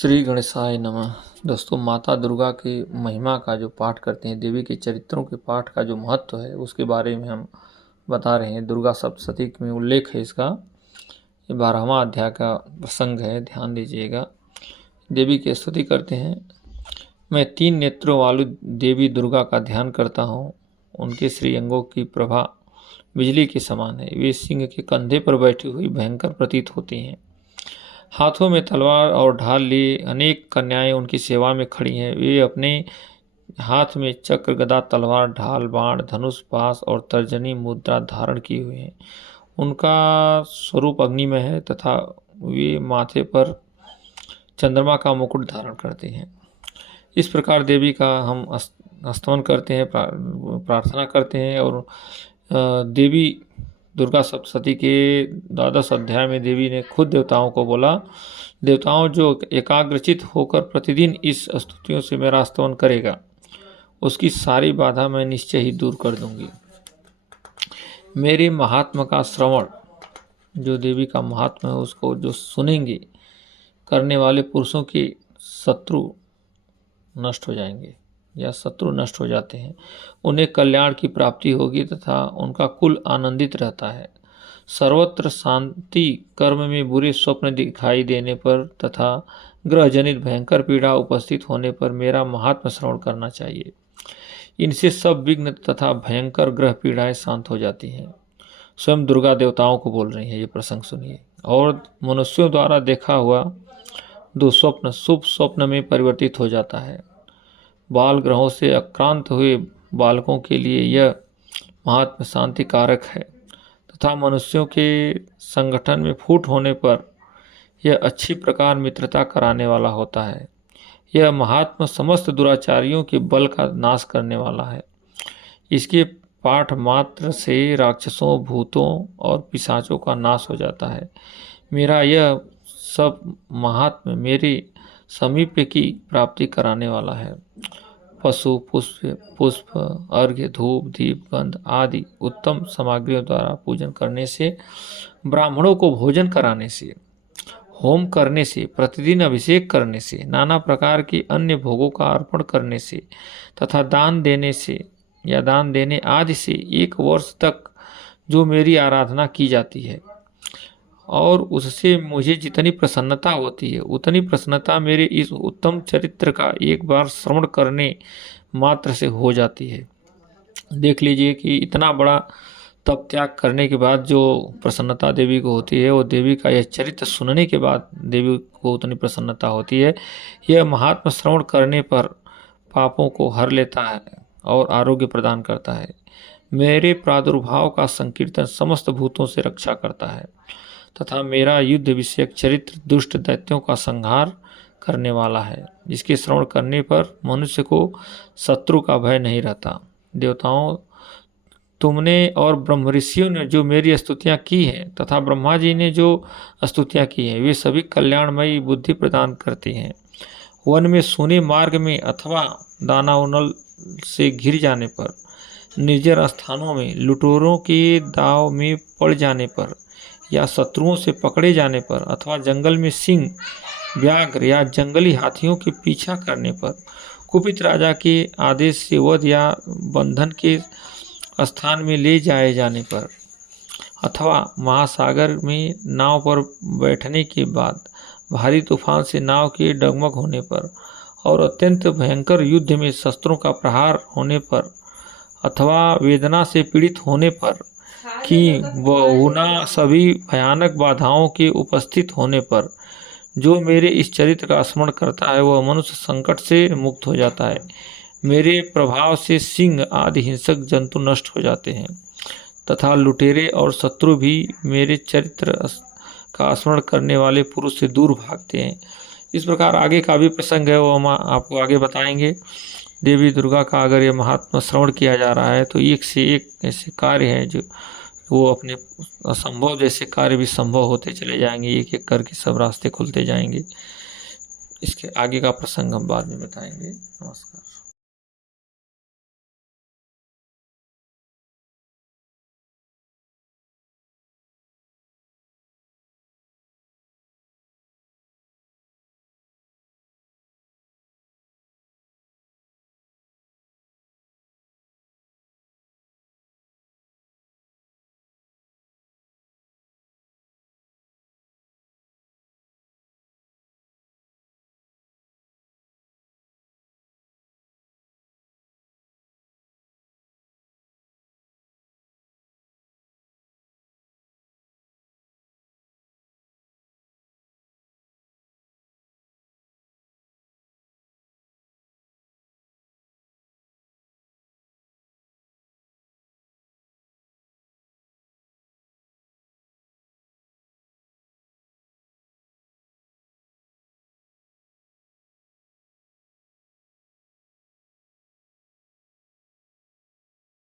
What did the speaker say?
श्री गणेशाय नमः। दोस्तों, माता दुर्गा की महिमा का जो पाठ करते हैं, देवी के चरित्रों के पाठ का जो महत्व है उसके बारे में हम बता रहे हैं। दुर्गा सप्तशती में उल्लेख है इसका। ये 12वां अध्याय का प्रसंग है, ध्यान दीजिएगा। देवी की स्तुति करते हैं। मैं 3 नेत्रों वाली देवी दुर्गा का ध्यान करता हूँ। उनके श्रीअंगों की प्रभा बिजली के समान है। वे सिंह के कंधे पर बैठी हुई भयंकर प्रतीत होती हैं। हाथों में तलवार और ढाल लिए अनेक कन्याएं उनकी सेवा में खड़ी हैं। वे अपने हाथ में चक्र, गदा, तलवार, ढाल, बाण, धनुष, पाश और तर्जनी मुद्रा धारण किए हुए हैं। उनका स्वरूप अग्निमय है तथा वे माथे पर चंद्रमा का मुकुट धारण करते हैं। इस प्रकार देवी का हम स्तवन करते हैं, प्रार्थना करते हैं। और देवी दुर्गा सप्तशती के 12 अध्याय में देवी ने खुद देवताओं को बोला, देवताओं जो एकाग्रचित होकर प्रतिदिन इस स्तुतियों से मेरा स्तवन करेगा, उसकी सारी बाधा मैं निश्चय ही दूर कर दूंगी। मेरे महात्मा का श्रवण, जो देवी का महात्मा है उसको जो सुनेंगे, करने वाले पुरुषों के शत्रु नष्ट हो जाएंगे या शत्रु नष्ट हो जाते हैं। उन्हें कल्याण की प्राप्ति होगी तथा उनका कुल आनंदित रहता है। सर्वत्र शांति, कर्म में बुरे स्वप्न दिखाई देने पर तथा ग्रहजनित भयंकर पीड़ा उपस्थित होने पर मेरा महात्मा श्रवण करना चाहिए। इनसे सब विघ्न तथा भयंकर ग्रह पीड़ाएं शांत हो जाती हैं। स्वयं दुर्गा देवताओं को बोल रही हैं, ये प्रसंग सुनिए। और मनुष्यों द्वारा देखा हुआ दुस्वप्न शुभ स्वप्न में परिवर्तित हो जाता है। बाल ग्रहों से आक्रांत हुए बालकों के लिए यह महात्मा शांति कारक है तथा मनुष्यों के संगठन में फूट होने पर यह अच्छी प्रकार मित्रता कराने वाला होता है। यह महात्मा समस्त दुराचारियों के बल का नाश करने वाला है। इसके पाठ मात्र से राक्षसों, भूतों और पिशाचों का नाश हो जाता है। मेरा यह सब महात्मा मेरे समीप की प्राप्ति कराने वाला है। पशु, पुष्प, अर्घ्य, धूप, दीप, गंध आदि उत्तम सामग्रियों द्वारा पूजन करने से, ब्राह्मणों को भोजन कराने से, होम करने से, प्रतिदिन अभिषेक करने से, नाना प्रकार के अन्य भोगों का अर्पण करने से तथा दान देने से या दान देने आदि से 1 वर्ष तक जो मेरी आराधना की जाती है और उससे मुझे जितनी प्रसन्नता होती है, उतनी प्रसन्नता मेरे इस उत्तम चरित्र का एक बार श्रवण करने मात्र से हो जाती है। देख लीजिए कि इतना बड़ा तप त्याग करने के बाद जो प्रसन्नता देवी को होती है, वो देवी का यह चरित्र सुनने के बाद देवी को उतनी प्रसन्नता होती है। यह महात्मा श्रवण करने पर पापों को हर लेता है और आरोग्य प्रदान करता है। मेरे प्रादुर्भाव का संकीर्तन समस्त भूतों से रक्षा करता है तथा मेरा युद्ध विषयक चरित्र दुष्ट दैत्यों का संहार करने वाला है, जिसके श्रवण करने पर मनुष्य को शत्रु का भय नहीं रहता। देवताओं, तुमने और ब्रह्म ऋषियों ने जो मेरी स्तुतियाँ की हैं तथा ब्रह्मा जी ने जो स्तुतियाँ की हैं, वे सभी कल्याणमयी बुद्धि प्रदान करती हैं। वन में सूने मार्ग में अथवा दानवनल से घिर जाने पर, निर्जन स्थानों में लुटेरों के दाव में पड़ जाने पर या शत्रुओं से पकड़े जाने पर अथवा जंगल में सिंह, व्याघ्र या जंगली हाथियों के पीछा करने पर, कुपित राजा के आदेश से वध या बंधन के स्थान में ले जाए जाने पर अथवा महासागर में नाव पर बैठने के बाद भारी तूफान से नाव के डगमग होने पर और अत्यंत भयंकर युद्ध में शस्त्रों का प्रहार होने पर अथवा वेदना से पीड़ित होने पर कि बहुना सभी भयानक बाधाओं के उपस्थित होने पर जो मेरे इस चरित्र का स्मरण करता है वह मनुष्य संकट से मुक्त हो जाता है। मेरे प्रभाव से सिंह आदि हिंसक जंतु नष्ट हो जाते हैं तथा लुटेरे और शत्रु भी मेरे चरित्र का स्मरण करने वाले पुरुष से दूर भागते हैं। इस प्रकार आगे का भी प्रसंग है, वो हम आपको आगे बताएंगे। देवी दुर्गा का अगर ये महात्मा श्रवण किया जा रहा है तो एक से एक ऐसे कार्य हैं जो वो अपने असंभव जैसे कार्य भी संभव होते चले जाएंगे। एक एक करके सब रास्ते खुलते जाएंगे। इसके आगे का प्रसंग हम बाद में बताएंगे। नमस्कार।